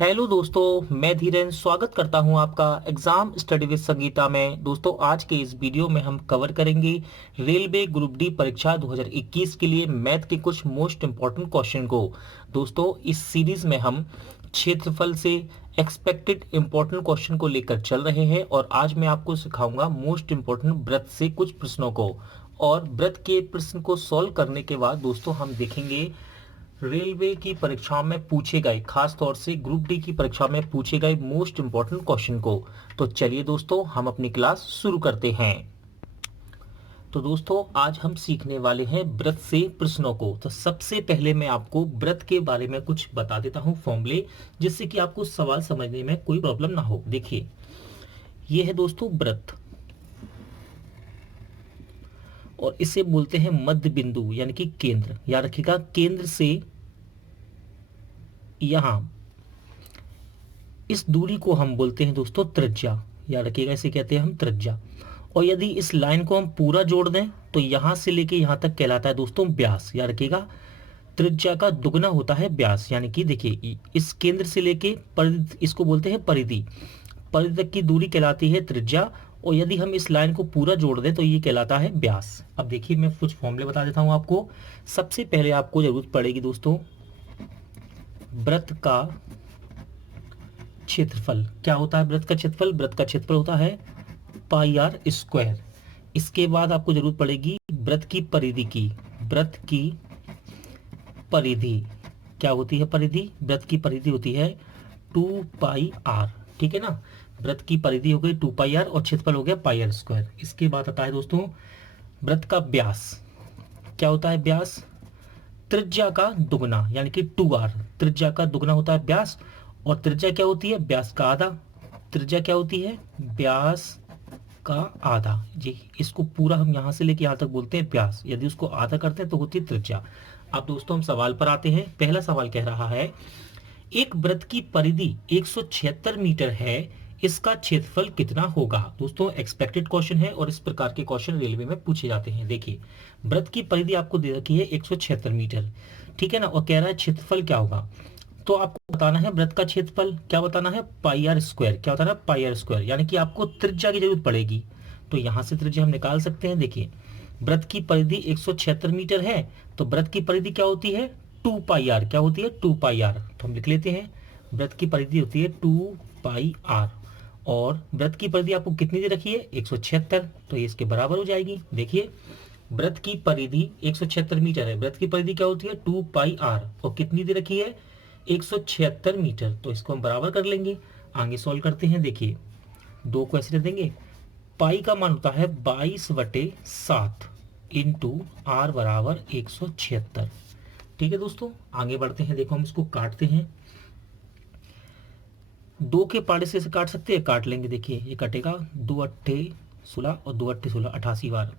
Hello दोस्तों, मैं धीरेन स्वागत करता हूं आपका एग्जाम स्टडी विद संगीता में। दोस्तों, आज के इस वीडियो में हम कवर करेंगे रेलवे ग्रुप डी परीक्षा 2021 के लिए मैथ के कुछ मोस्ट इंपॉर्टेंट क्वेश्चन को। दोस्तों, इस सीरीज में हम क्षेत्रफल से एक्सपेक्टेड इंपॉर्टेंट क्वेश्चन को लेकर चल रहे हैं और आज मैं आपको सिखाऊंगा मोस्ट इंपॉर्टेंट वृत्त से कुछ प्रश्नों को। और वृत्त के प्रश्न को सॉल्व करने के बाद दोस्तों हम देखेंगे रेलवे की परीक्षा में पूछे गए, खास तौर से ग्रुप डी की परीक्षा में पूछे गए मोस्ट इंपॉर्टेंट क्वेश्चन को। तो चलिए दोस्तों, हम अपनी क्लास शुरू करते हैं। तो दोस्तों, आज हम सीखने वाले हैं वृत्त से प्रश्नों को। तो सबसे पहले मैं आपको वृत्त के बारे में कुछ बता देता हूं फॉर्मूले, जिससे कि आपको सवाल समझने में कोई प्रॉब्लम ना हो। देखिए, यह है दोस्तों वृत्त और इसे बोलते हैं मध्य बिंदु यानी कि केंद्र। याद रखिएगा, केंद्र से यहां इस दूरी को हम बोलते हैं दोस्तों त्रिज्या। याद रखिएगा, इसे कहते हैं हम त्रिज्या। और यदि इस लाइन को हम पूरा जोड़ दें तो यहां से लेके यहां तक कहलाता है दोस्तों व्यास। याद रखिएगा, त्रिज्या का दुगना होता है व्यास। यानी कि देखिए, इस केंद्र से लेके परिधि, इसको बोलते हैं परिधि, परिधि तक की दूरी कहलाती है त्रिज्या। और यदि हम इस लाइन को पूरा जोड़ दें तो ये कहलाता है व्यास। अब देखिए, मैं कुछ फॉर्मूले बता देता हूं आपको। सबसे पहले आपको जरूरत पड़ेगी दोस्तों वृत्त का क्षेत्रफल। क्या होता है वृत्त का क्षेत्रफल? वृत्त का क्षेत्रफल होता है पाई आर स्क्वायर। इसके बाद आपको जरूरत पड़ेगी वृत्त की परिधि की। वृत्त की परिधि क्या होती है? परिधि, वृत्त की परिधि होती है 2 पाई आर। ठीक है ना, वृत्त की परिधि हो गई 2 पाई आर और क्षेत्रफल हो गया पाई आर स्क्वायर। इसके बाद आता है दोस्तों वृत्त का व्यास। क्या होता है व्यास? त्रिज्या का दुगना यानी कि 2r। त्रिज्या का दुगना होता है व्यास। और त्रिज्या क्या होती है? व्यास का आधा। त्रिज्या क्या होती है? व्यास का आधा। जी, इसको पूरा हम यहां से लेके यहां तक बोलते हैं व्यास। यदि उसको आधा करते हैं तो होती है त्रिज्या। अब दोस्तों हम सवाल पर आते हैं। पहला सवाल कह रहा है, एक वृत्त की परिधि 176 मीटर है, इसका क्षेत्रफल कितना होगा? दोस्तों, एक्सपेक्टेड क्वेश्चन है और इस प्रकार के क्वेश्चन रेलवे में पूछे जाते हैं। देखिए, वृत्त की परिधि आपको दे रखी है 176 मीटर, ठीक है ना, और कह रहा है क्षेत्रफल क्या होगा। तो आपको बताना है वृत्त का क्षेत्रफल। क्या बताना है? पाई आर स्क्वायर। क्या बताना है? पाई आर स्क्वायर। यानी कि आपको त्रिज्या की जरूरत पड़ेगी। तो यहां से त्रिज्या हम निकाल सकते हैं। देखिए, वृत्त की परिधि 176 मीटर है, तो वृत्त की परिधि क्या होती है? 2 पाई आर। क्या होती है? 2 पाई आर। तो हम लिख लेते हैं, वृत्त की परिधि होती है 2 पाई आर। और वृत्त की परिधि आपको कितनी दे रखी है? 176। तो ये इसके बराबर हो जाएगी। देखिए, वृत्त की परिधि 176 मीटर है, वृत्त की परिधि क्या होती है? 2 पाई आर। और कितनी दे रखी है? 176 मीटर। तो इसको हम बराबर कर लेंगे। आगे सॉल्व करते हैं। देखिए, 2 को ऐसे रख देंगे। पाई का मान होता है 22/7 इंटू आर बराबर 176। ठीक है दोस्तों, आगे बढ़ते हैं। देखो, हम इसको काटते हैं। 2 के पाड़े से इसे काट सकते हैं, काट लेंगे। देखिए, ये कटेगा 2 अट्ठे 16 और 2 अट्ठे 16, 88 बार।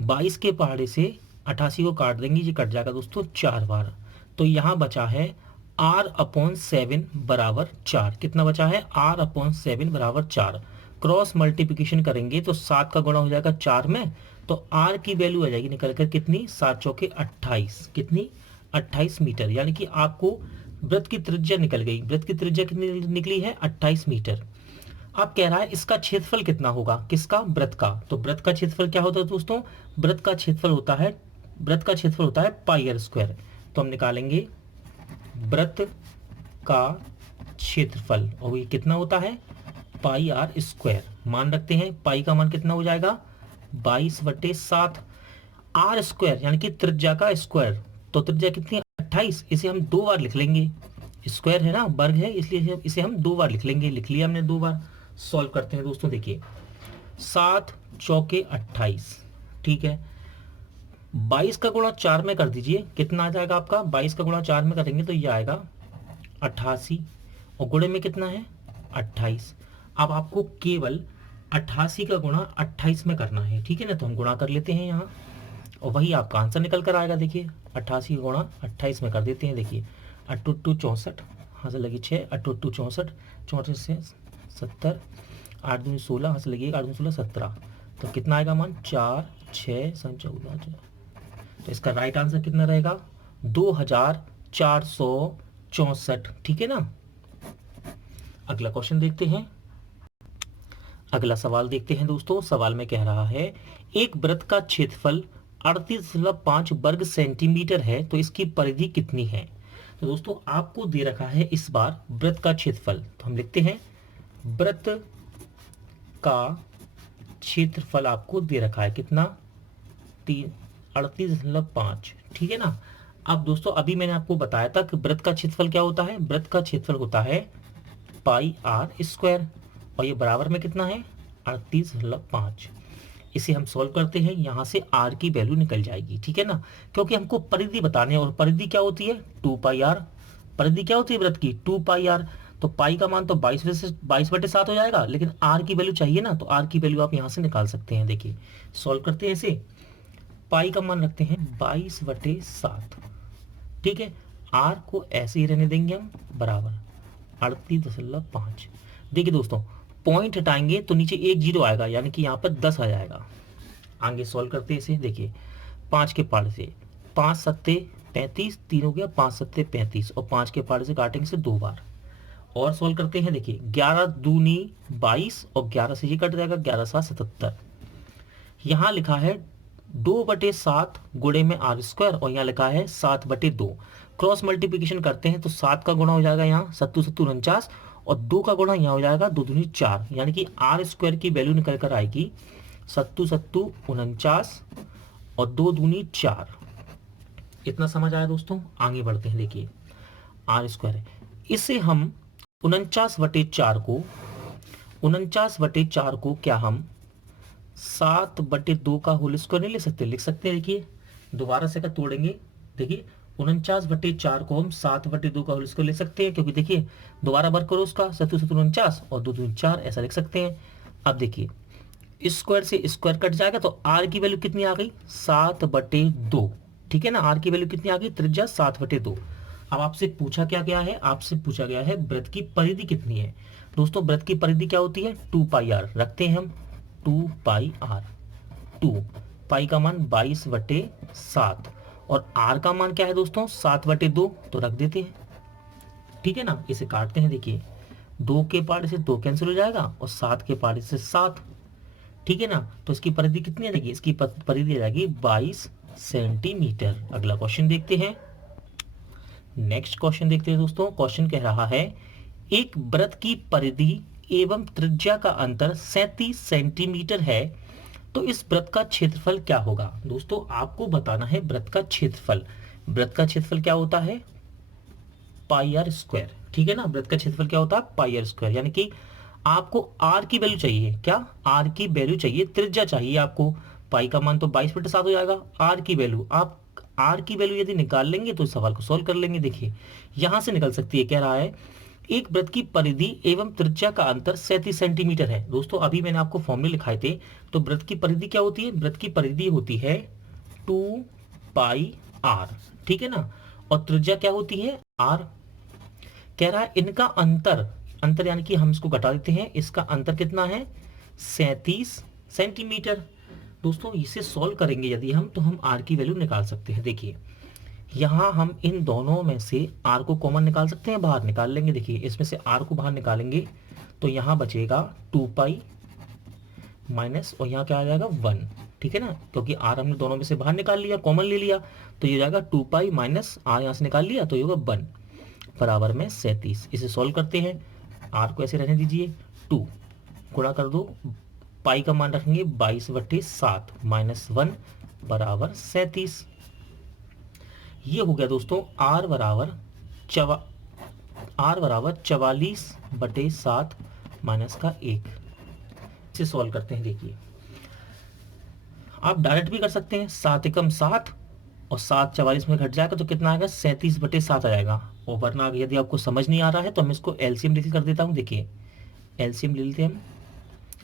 22 के पहाड़े से 88 को काट देंगे, ये कट जाएगा दोस्तों 4 बार। तो यहाँ बचा है r/7 बराबर 4। कितना बचा है? r/7 बराबर 4। क्रॉस मल्टीप्लिकेशन करेंगे तो 7 का गुणा हो जाएगा 4 में, तो r की वैल्यू आ जाएगी निकल कर कितनी? 7 चौके 28। कितनी? 28 मीटर। यानी कि आपको वृत्त की त्रिज्या निकल गई। वृत्त की त्रिज्या कितनी निकली है? 28 मीटर। अब कह रहा है इसका क्षेत्रफल कितना होगा? किसका? वृत्त का। तो वृत्त का क्षेत्रफल क्या होता है दोस्तों? वृत्त का क्षेत्रफल होता है, वृत्त का क्षेत्रफल होता है पाई आर स्क्वायर। तो हम निकालेंगे वृत्त का क्षेत्रफल, और ये कितना होता है? पाई आर स्क्वायर। मान रखते हैं, पाई का मान कितना हो जाएगा? 22/7। आर स्क्वायर यानी कि त्रिज्या का स्क्वायर। तो त्रिज्या कितनी? 28। इसे हम 2 बार लिख लेंगे। स्क्वायर है ना, वर्ग है, इसलिए इसे हम 2 बार लिख लेंगे। लिख लिया हमने 2 बार। सॉल्व करते हैं दोस्तों। देखिए, 7 चौके 28। ठीक है, 22 का गुणा 4 में कर दीजिए। कितना आ जाएगा आपका? 22 का गुणा 4 में करेंगे तो ये आएगा 88, और गुणे में कितना है? 28। अब आपको केवल 88 का गुणा 28 में करना है। ठीक है ना, तो हम गुणा कर लेते हैं यहाँ, और वही आपका आंसर निकल कर आएगा। देखिए, 88 का गुणा 28 में कर देते हैं। देखिए, 8 2 64, यहाँ से लगी 6, 8 2 64, 34 से 70, 8 2 16, यहाँ से लगी 8 2 16 17। तो कितना आएगा मान? 4 6 14। तो इसका राइट आंसर कितना रहेगा? 2464। ठीक है ना। अगला क्वेश्चन देखते हैं। अगला सवाल देखते हैं दोस्तों। सवाल में कह रहा है एक वृत्त का क्षेत्रफल 38.5 वर्ग सेंटीमीटर है, तो इसकी परिधि कितनी है। तो दोस्तों आपको दे रखा है इस बार वृत्त का क्षेत्रफल, तो हम लिखते हैं वृत्त का क्षेत्रफल आपको दे रखा है कितना, 38.5, ठीक है ना। अब दोस्तों अभी मैंने आपको बताया था कि वृत्त का क्षेत्रफल क्या होता है। वृत्त का क्षेत्रफल होता है पाई आर स्क्वायर, और ये बराबर में कितना है 38.5। इसे हम सॉल्व करते हैं, यहाँ से आर की वैल्यू निकल जाएगी, ठीक है ना, क्योंकि हमको परिधि बताने, और परिधि क्या होती है 2 पाई आर। परिधि क्या होती है वृत्त की 2 पाई आर। तो पाई का मान तो 22/7 हो जाएगा, लेकिन आर की वैल्यू चाहिए ना, तो आर की वैल्यू आप यहाँ से निकाल सकते हैं। देखिए सॉल्व करते हैं इसे। पाई का मान रखते हैं 22/7, ठीक है। आर को ऐसे ही रहने देंगे हम, बराबर 38.5। देखिए दोस्तों पॉइंट हटाएंगे तो नीचे एक जीरो आएगा, यानी कि यहाँ पर 10 आ जाएगा। आगे सॉल्व करते हैं इसे। देखिए 5 के पार से 5 सत्ते 35, 3 हो गया, 5 सत्ते 35, और 5 के पार से काटेंगे से 2 बार। और सॉल्व करते हैं। देखिए 11 दूनी 22, और 11 से ये कट जाएगा, 11 7 77। यहाँ लिखा है 2/7 गुणे में आर स्क्वायर, और यहाँ लिखा है 7/2। क्रॉस मल्टीप्लिकेशन करते हैं तो 7 का गुणा हो जाएगा यहाँ 7×7=49, और 2 का गुणा यहाँ हो जाएगा 2 दूनी 4, यानी कि आर स्क्वायर की वैल्यू निकल कर आएगी 7×7=49, और 2 दूनी 4। इतना समझ आया दोस्तों। आगे बढ़ते हैं। देखिए आर स्क्वायर है, इसे हम 49/4 को क्या हम 7/2 का होल स्क्वायर नहीं ले सकते, लिख सकते हैं। देखिए दोबारा से अगर तोड़ेंगे, देखिए 49/4 को हम 7/2 का होल स्क्वायर ले सकते हैं, क्योंकि देखिए दोबारा वर्क करो उसका 7×7=49, और 2×4 ऐसा लिख सकते हैं। अब देखिए स्क्वायर से स्क्वायर कट जाएगा, तो आर की वैल्यू कितनी आ गई 7/2, ठीक है ना। आर की वैल्यू कितनी आ गई, त्रिज्या 7/2। अब आपसे पूछा क्या गया है, आपसे पूछा गया है वृत्त की परिधि कितनी है। दोस्तों वृत्त की परिधि क्या होती है 2 पाई आर, रखते हैं हम 2 पाई आर। 2 पाई का मान 22/7, और आर का मान क्या है दोस्तों 7/2, तो रख देते हैं, ठीक है ना। इसे काटते हैं। देखिए 2 के पार्ट से 2 कैंसिल हो जाएगा, और 7 के पार्ट से 7, ठीक है ना। तो इसकी परिधि कितनी आ जाएगी, इसकी परिधि आ जाएगी 22 सेंटीमीटर। अगला क्वेश्चन देखते हैं। नेक्स्ट क्वेश्चन देखते हैं दोस्तों। क्वेश्चन कह रहा है एक वृत्त की परिधि एवं त्रिज्या का अंतर 37 सेंटीमीटर है, तो इस वृत्त का क्षेत्रफल क्या होगा। दोस्तों आपको बताना है वृत्त का क्षेत्रफल। वृत्त का क्षेत्रफल क्या होता है पाई आर स्क्वायर, ठीक है ना। वृत्त का क्षेत्रफल क्या होता है पाई आर स्क्वायर, यानी कि आपको आर की वैल्यू चाहिए, क्या आर की वैल्यू चाहिए, त्रिज्या चाहिए आपको। पाई का मान तो 22/7 हो जाएगा। आर की वैल्यू, आप आर की वैल्यू यदि निकाल लेंगे तो इस सवाल को सॉल्व कर लेंगे। देखिए यहां से निकल सकती है। कह रहा है एक वृत्त की परिधि एवं त्रिज्या का अंतर 37 सेंटीमीटर है। दोस्तों अभी मैंने आपको फॉर्मूले लिखाए थे। तो वृत्त की परिधि क्या होती है, वृत्त की परिधि होती है 2 पाई आर, ठीक है ना। और त्रिज्या क्या होती है आर। कह रहा है इनका अंतर, अंतर यानी कि हम इसको घटा देते हैं, इसका अंतर कितना है 37 सेंटीमीटर। दोस्तों इसे सॉल्व करेंगे यदि हम, तो हम आर की वैल्यू निकाल सकते हैं। देखिए यहाँ हम इन दोनों में से आर को कॉमन निकाल सकते हैं, बाहर निकाल लेंगे। देखिए इसमें से आर को बाहर निकालेंगे तो यहाँ बचेगा 2 पाई माइनस, और यहाँ क्या आ जाएगा 1, ठीक है ना, क्योंकि आर हमने दोनों में से बाहर निकाल लिया, कॉमन ले लिया, तो ये जाएगा 2 पाई माइनस आर यहाँ से निकाल लिया, तो ये होगा 1 बराबर में 37। इसे सॉल्व करते हैं। आर को ऐसे रहने दीजिए, 2 गुणा कर दो, पाई का मान रखेंगे 22/7 माइनस 1 बराबर 37। ये हो गया दोस्तों आर बराबर 44/7 माइनस का 1। इसे सॉल्व करते हैं। देखिए आप डायरेक्ट भी कर सकते हैं, 7 एकम 7, और 7 44 में घट जाएगा तो कितना आएगा 37/7 आ जाएगा। और वरना यदि आपको समझ नहीं आ रहा है तो मैं इसको एलसीएम लेके कर देता हूँ। देखिए एलसीएम ले लेते हैं हम।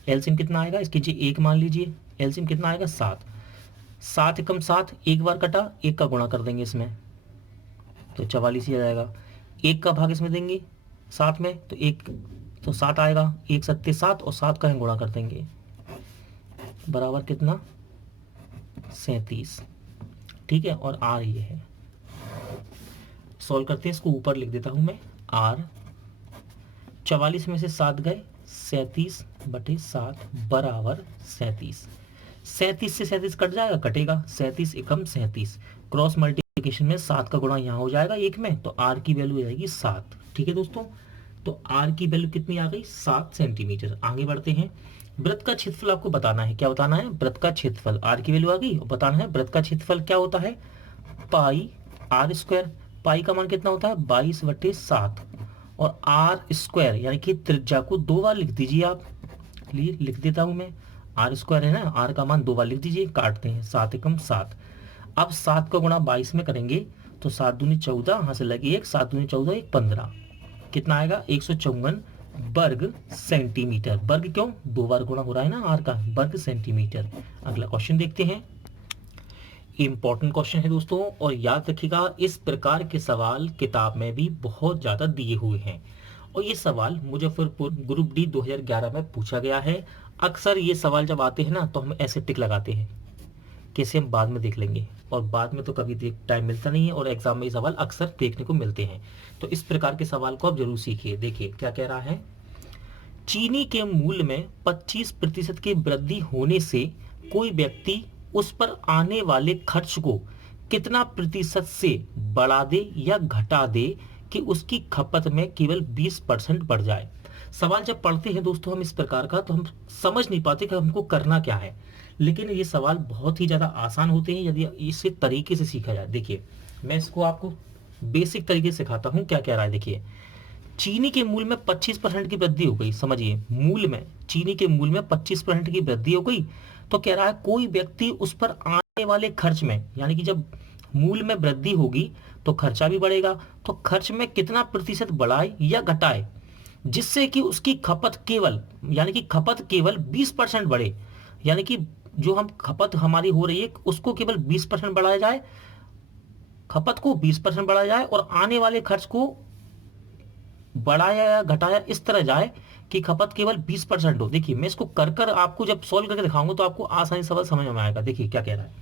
एलसीएम कितना आएगा, इसकी जी 1 मान लीजिए, एलसीएम कितना आएगा 7। 7 एकम 7, एक बार कटा, 1 का गुणा कर देंगे इसमें तो 44 ही आ जाएगा। 1 का भाग इसमें देंगे 7 में, तो 1 तो 7 आएगा, 1 सत्ते 7, और 7 का ही गुणा कर देंगे बराबर कितना 37, ठीक है। और आर ये है। सॉल्व करते हैं इसको, ऊपर लिख देता हूं मैं आर 44 में से 7 गए, 37/7 बराबर 37। 37 से 37 कट जाएगा, कटेगा, 37 एकम 37। क्रॉस मल्टीप्लिकेशन में 7 का गुणा यहाँ हो जाएगा 1 में, तो आर की वैल्यू हो जाएगी 7। ठीक है दोस्तों, तो आर की वैल्यू कितनी आ गई, 7 सेंटीमीटर। आगे बढ़ते हैं। वृत्त का क्षेत्रफल आपको बताना है, क्या बताना है, वृत्त का क्षेत्रफल। आर की वैल्यू आ गई, और बताना है वृत्त का क्षेत्रफल क्या होता है, पाई आर स्क्वायर। पाई का मान कितना होता है, 22/7, और आर स्क्वायर यानी कि त्रिज्या को 2 बार लिख दीजिए आप। लिख देता हूं मैं, आर स्क्वायर है ना, आर का मान 2 बार लिख दीजिए, काटते हैं, 7 एकम 7। अब 7 का गुणा 22 में करेंगे तो 7 दूनी 14, यहाँ से लगे 1, 7 दूनी 14, 1 15, कितना आएगा 154 वर्ग सेंटीमीटर। वर्ग क्यों, 2 बार गुणा हो रहा है ना आर का, वर्ग सेंटीमीटर। अगला क्वेश्चन देखते हैं। इंपॉर्टेंट क्वेश्चन है दोस्तों, और याद रखिएगा इस प्रकार के सवाल किताब में भी बहुत ज्यादा दिए हुए हैं, और ये सवाल मुजफ्फरपुर ग्रुप डी 2011 में पूछा गया है। अक्सर ये सवाल जब आते हैं ना तो हम ऐसे टिक लगाते हैं, कैसे हम बाद में देख लेंगे, और बाद में तो कभी टाइम मिलता नहीं है, और एग्जाम में ये सवाल अक्सर देखने को मिलते हैं। तो इस प्रकार के सवाल को आप जरूर सीखिए। देखिए क्या कह रहा है, चीनी के मूल्य में 25% की वृद्धि होने से कोई व्यक्ति उस पर आने वाले खर्च को कितना प्रतिशत से बढ़ा दे या घटा दे कि उसकी खपत में केवल 20% बढ़ जाए। सवाल जब पढ़ते हैं दोस्तों हम इस प्रकार का, तो हम समझ नहीं पाते कि हमको करना क्या है, लेकिन ये सवाल बहुत ही ज़्यादा आसान होते हैं यदि इसे तरीके से सीखा जाए। देखिए मैं इसको आपको बेसिक तरीके से सिखाता हूँ। क्या कह रहा है, देखिए चीनी के मूल्य में 25% की वृद्धि हो गई, समझिए मूल्य में, चीनी के मूल्य में 25% की वृद्धि हो गई, तो कह रहा है कोई व्यक्ति उस पर आने वाले खर्च में, यानी कि जब मूल्य में वृद्धि होगी तो खर्चा भी बढ़ेगा, तो खर्च में कितना प्रतिशत बढ़ाए या घटाए जिससे कि उसकी खपत केवल, यानी कि खपत केवल 20% बढ़े, यानी कि जो हम खपत हमारी हो रही है उसको केवल 20% बढ़ाया जाए, खपत को 20% बढ़ाया जाए, और आने वाले खर्च को बढ़ाया या घटाया इस तरह जाए कि खपत केवल 20% हो। देखिए मैं इसको कर कर आपको जब सॉल्व करके दिखाऊंगा तो आपको आसानी सवाल समझ में आएगा। देखिए क्या कह रहा है,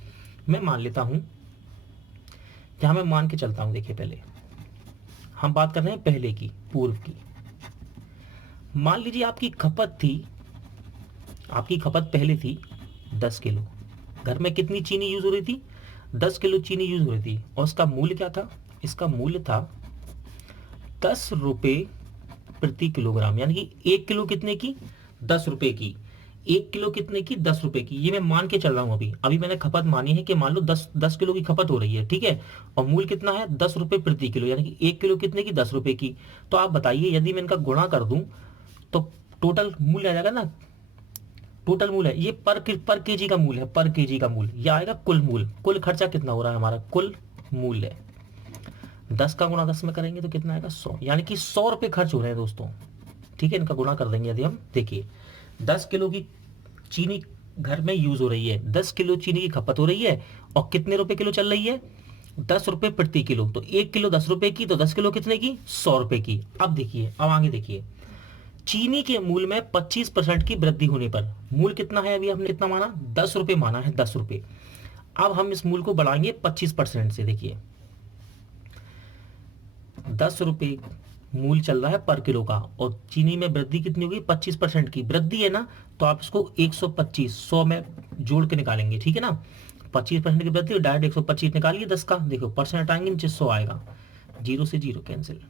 मैं मान लेता हूं, यहां मैं मान के चलता हूं। देखिए पहले हम बात कर रहे हैं पहले की, पूर्व की। मान लीजिए आपकी खपत थी, आपकी खपत पहले थी 10 किलो, घर में कितनी चीनी यूज हो रही थी, 10 किलो चीनी यूज हो रही थी, और इसका मूल्य क्या था, इसका मूल्य था 10 रुपए प्रति किलोग्राम, यानी कि 1 किलो कितने की, 10 रुपए की, 1 किलो कितने की, 10 रुपए की। ये मैं मान के चल रहा हूं, अभी मैंने खपत मानी है कि मान लो 10 किलो की खपत हो रही है, ठीक है, और मूल्य कितना है 10 रुपए प्रति किलो, यानी कि 1 किलो कितने की, 10 रुपए की। तो आप बताइए यदि मैं इनका गुणा कर दूं तो टोटल मूल्य आ जाएगा ना, टोटल मूल्य है ये, पर केजी का मूल्य है, पर केजी का मूल्य, यह आएगा कुल मूल्य। कुल खर्चा कितना हो रहा है हमारा, कुल मूल्य 10 का गुणा 10 में करेंगे तो कितना आएगा 100, यानी कि 100 रुपए खर्च हो रहे हैं दोस्तों। ठीक है, इनका गुणा कर देंगे यदि हम, देखिए 10 किलो की चीनी घर में यूज हो रही है, 10 किलो चीनी की खपत हो रही है, और कितने रुपए किलो चल रही है, 10 रुपए प्रति किलो, तो 1 किलो 10 रुपए की, तो 10 किलो कितने की, 100 रुपए की। अब देखिए, अब आगे देखिए, चीनी के मूल्य में 25% की वृद्धि होने पर, मूल्य कितना है, अभी हमने कितना माना, 10 रुपए माना है, 10 रुपए। अब हम इस मूल्य को बढ़ाएंगे 25% से। देखिए 10 रुपए मूल्य चल रहा है पर किलो का, और चीनी में वृद्धि कितनी होगी, 25% की वृद्धि है ना, तो आप इसको 125 100 में जोड़ के निकालेंगे, ठीक है ना, 25% की वृद्धि, डायरेक्ट 125 निकालिए 10 का, देखो परसेंट हटाएंगे नीचे 100 आएगा, जीरो से जीरो कैंसिल।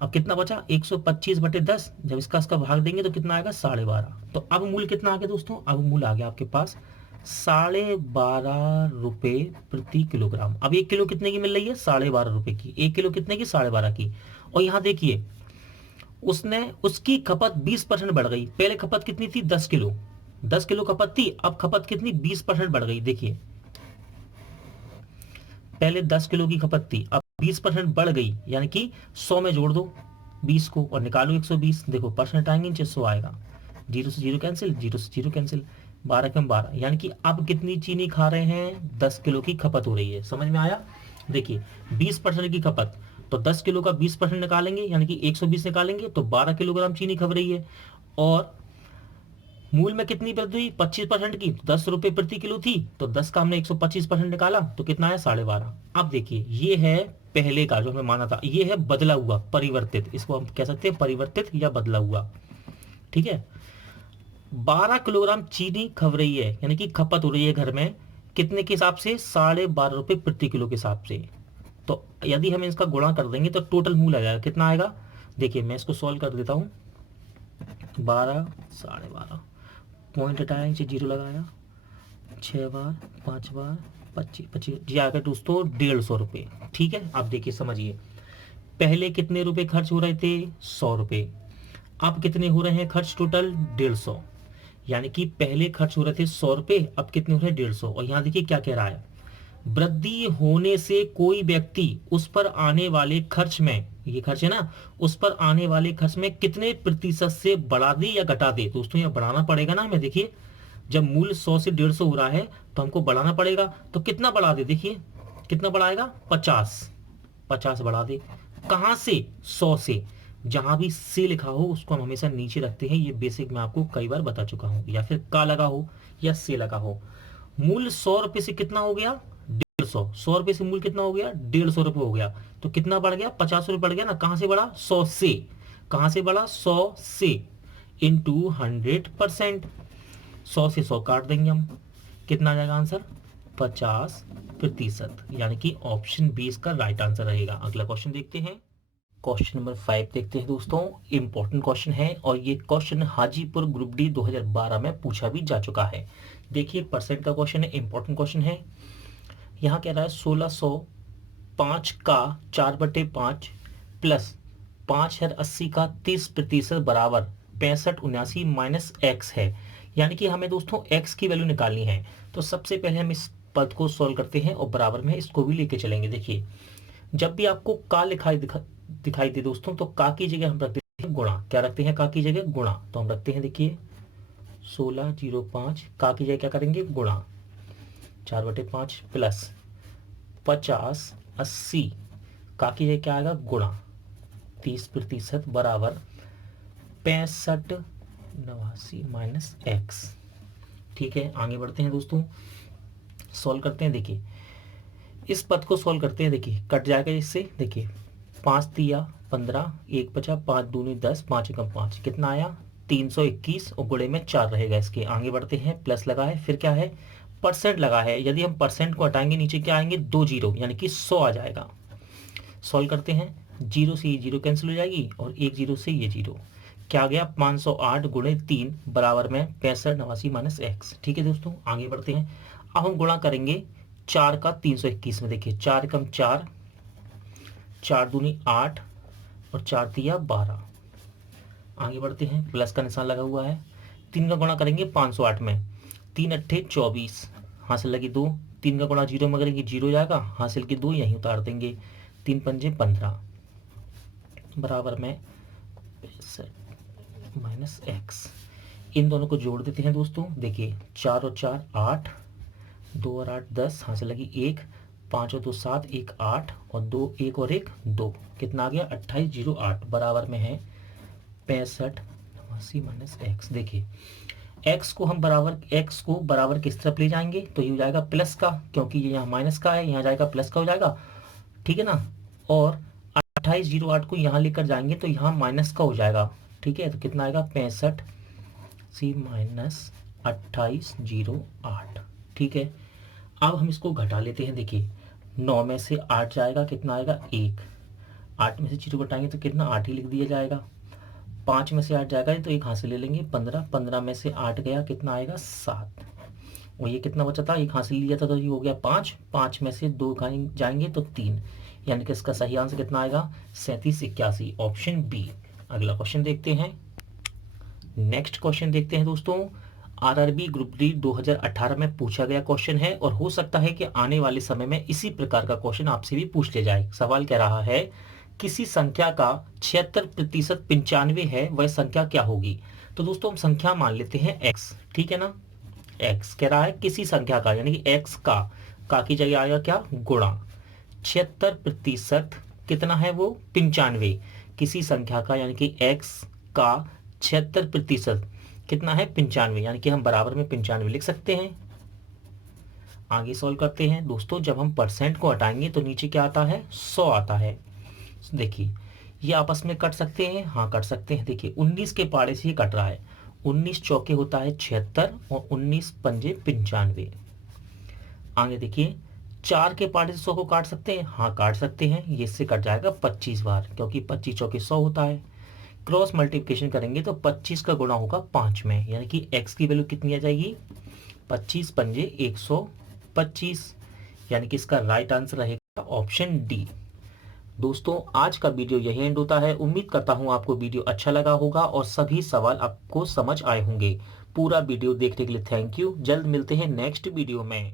अब कितना बचा, 125/10, जब इसका भाग देंगे तो कितना आएगा, 12.5। तो अब मूल्य कितना आ गया दोस्तों, अब मूल्य आ गया आपके पास 12.5 रुपए प्रति किलोग्राम। अब 1 किलो कितने की मिल रही है, 12.5 रुपए की, 1 किलो कितने की, 12.5 की। और यहाँ देखिए उसने, उसकी खपत 20% बढ़ गई, पहले खपत कितनी थी, 10 किलो, 10 किलो खपत थी, अब खपत कितनी, 20% बढ़ गई। देखिए पहले 10 किलो की खपत थी, अब 20% बढ़ गई, यानी कि 100 में जोड़ दो 20 को और निकालो 120, देखो परसेंट आएंगे नीचे 100 आएगा, जीरो से जीरो कैंसिल, जीरो से जीरो कैंसिल, 12 कम 12, यानी कि अब कितनी चीनी खा रहे हैं, 10 किलो की खपत हो रही है। समझ में आया, देखिए 20% की खपत, तो 10 किलो का 20% निकालेंगे यानी कि 120 निकालेंगे तो 12 किलोग्राम चीनी खप रही है, और मूल्य में कितनी वृद्धि हुई, 25% की, 10 रुपए प्रति किलो थी, तो 10 का हमने 125% निकाला तो कितना है, 12.5। अब देखिए ये है पहले का जो हमें माना था, ये है बदला हुआ, परिवर्तित, इसको हम कह सकते हैं परिवर्तित या बदला हुआ। ठीक है। 12 किलोग्राम चीनी खप रही है, यानी कि खपत हो रही है घर में, कितने के हिसाब से? 12.5 रुपए प्रति किलो के हिसाब से। तो यदि हम इसका गुणा कर देंगे तो टोटल मूल आ जाएगा, कितना आएगा? देखिए मैं इसको सॉल्व कर देता हूँ। 12, 12.5, पॉइंट हटाया, नीचे जीरो लगाया, 6 बार, 5 बार, 25, 25 जी आएगा दोस्तों 150 रुपये। ठीक है, आप देखिए समझिए, पहले कितने रुपए खर्च हो रहे थे? 100 रुपये। अब कितने हो रहे हैं खर्च? टोटल 150। यानी कि पहले खर्च हो रहे थे 100 रुपये, अब कितने हो रहे हैं? 150। और यहाँ देखिए क्या कह रहा है, वृद्धि होने से कोई व्यक्ति उस पर आने वाले खर्च में, ये खर्च है ना, उस पर आने वाले खर्च में कितने प्रतिशत से बढ़ा दे या घटा दे। दोस्तों यहाँ बढ़ाना पड़ेगा ना हमें। देखिए जब मूल्य 100 से 150 हो रहा है तो हमको बढ़ाना पड़ेगा, तो कितना बढ़ा दे? देखिए कितना बढ़ाएगा? 50 बढ़ा दे। कहां से? 100 से। जहां भी से लिखा हो उसको हम हमेशा नीचे रखते हैं, ये बेसिक मैं आपको कई बार बता चुका हूं। या फिर का लगा हो या से लगा हो। मूल्य 100 रुपए से कितना हो गया? 150। 100 रुपए से मूल्य कितना हो गया? 150 रुपए हो गया। तो कितना बढ़ गया? 50 रुपए बढ़ गया ना। कहां से बढ़ा? 100 से। कहां से बढ़ा? 100 से इंटू 100%। 100 से 100 काट देंगे हम, कितना आ जाएगा आंसर? 50%। यानी कि ऑप्शन बी इसका राइट आंसर रहेगा। अगला क्वेश्चन देखते हैं। क्वेश्चन नंबर 5 देखते हैं दोस्तों। इंपॉर्टेंट क्वेश्चन है और ये क्वेश्चन हाजीपुर ग्रुप डी 2012 में पूछा भी जा चुका है। देखिए परसेंट का क्वेश्चन है, इंपॉर्टेंट क्वेश्चन है। यहाँ कह रहा है 1605 का 4/5 प्लस 5080 का 30% बराबर 6579 माइनस एक्स है। यानी कि हमें दोस्तों एक्स की वैल्यू निकालनी है। तो सबसे पहले हम इस पद को सॉल्व करते हैं और बराबर में इसको भी लेके चलेंगे। देखिए जब भी आपको का दिखाई दे दोस्तों, तो का की जगह हम रखते हैं गुणा। क्या रखते हैं? का की जगह गुणा। तो हम रखते हैं, देखिए 1605 का की जगह क्या करेंगे? गुणा 4/5 प्लस 5080 का की जगह क्या आएगा? गुणा 30% बराबर 6589 माइनस एक्स। ठीक है, आगे बढ़ते हैं दोस्तों, सॉल्व करते हैं। देखिए इस पद को सॉल्व करते हैं। देखिए कट जाएगा इससे। देखिए 5 तिया 15, 1 बचा, 5 दूनी 10, 5 एकम 5, कितना आया? 321 और गुणे में 4 रहेगा इसके। आगे बढ़ते हैं, प्लस लगा है, फिर क्या है? परसेंट लगा है। यदि हम परसेंट को हटाएंगे नीचे क्या आएंगे? 2 जीरो, यानी कि 100 आ जाएगा। सॉल्व करते हैं, जीरो से ये जीरो कैंसिल हो जाएगी और एक जीरो से ये जीरो, क्या आ गया? 508 गुणे 3 बराबर में 6589 माइनस एक्स। ठीक है दोस्तों, आगे बढ़ते हैं। अब हम गुणा करेंगे 4 का 321 में। देखिए 4 एकम 4, 4 दूनी 8 और 4 तिया 12। आगे बढ़ते हैं, प्लस का निशान लगा हुआ है। 3 का गुणा करेंगे 508 में, 3 अट्ठे 24, हासिल लगी 2। 3 का गुणा 0 में करेंगे 0 जाएगा, हासिल की 2 यहीं उतार देंगे। 3 पंजे 15 बराबर में 65 माइनस एक्स। इन दोनों को जोड़ देते हैं दोस्तों। देखिए 4 और 4 8, 2 और 8 10, हासिल लगी 1, 5 और 2 7, 1 8 और 2 1 और 1 2, कितना आ गया? 2808 बराबर में है 6589 माइनस एक्स। देखिए एक्स को बराबर किस तरफ ले जाएंगे? तो ये हो जाएगा प्लस का, क्योंकि ये यहाँ माइनस का है, यहाँ जाएगा प्लस का हो जाएगा। ठीक है ना। और 2808 को यहाँ लेकर जाएंगे तो यहाँ माइनस का हो जाएगा। ठीक है, तो कितना आएगा? 65 माइनस 2808। ठीक है, अब हम इसको घटा लेते हैं। देखिए 9 में से 8 जाएगा, कितना आएगा? 1। 8 में से 0 घटाएंगे तो कितना? 8 ही लिख दिया जाएगा। 5 में से 8 जाएगा तो एक हासिल ले लेंगे 15। 15 में से 8 गया, कितना आएगा? 7। और ये कितना बचा था? एक हासिल लिया था तो ये हो गया 5। 5 में से 2 जाएंगे तो 3, यानी कि इसका सही आंसर कितना आएगा? 3781, ऑप्शन बी। अगला क्वेश्चन देखते हैं। नेक्स्ट क्वेश्चन देखते हैं दोस्तों। आरआरबी ग्रुप डी 2018 में पूछा गया क्वेश्चन है और हो सकता है कि आने वाले समय में इसी प्रकार का क्वेश्चन आपसे भी पूछ ले जाए। सवाल कह रहा है किसी संख्या का 76% 95 है, वह संख्या क्या होगी? तो दोस्तों हम संख्या मान लेते हैं x। ठीक है ना। x कह रहा है किसी संख्या का, यानी कि x का की जगह आएगा क्या? गुणा 76% कितना है वो? 95। किसी संख्या का यानी कि x का 76% कितना है? 95, यानी कि हम बराबर में 95 लिख सकते हैं। आगे सॉल्व करते हैं दोस्तों। जब हम परसेंट को हटाएंगे तो नीचे क्या आता है, 100 आता है। देखिए ये आपस में कट सकते हैं, हाँ कट सकते हैं। देखिए 19 के पाड़े से ये कट रहा है, 19 चौके होता है 76 और 19 पंजे 95। आगे देखिए 4 के पाड़े से 100 को काट सकते हैं, हाँ काट सकते हैं। ये इससे कट जाएगा 25 बार, क्योंकि 25 चौके 100 होता है। क्रॉस मल्टीप्लिकेशन करेंगे तो 25 का गुणा होगा 5 में, यानी कि x की वैल्यू कितनी आ जाएगी, 25 पंजे 125, यानी कि इसका राइट आंसर रहेगा ऑप्शन डी। दोस्तों आज का वीडियो यही एंड होता है। उम्मीद करता हूँ आपको वीडियो अच्छा लगा होगा और सभी सवाल आपको समझ आए होंगे। पूरा वीडियो देखने के लिए थैंक यू। जल्द मिलते हैं नेक्स्ट वीडियो में।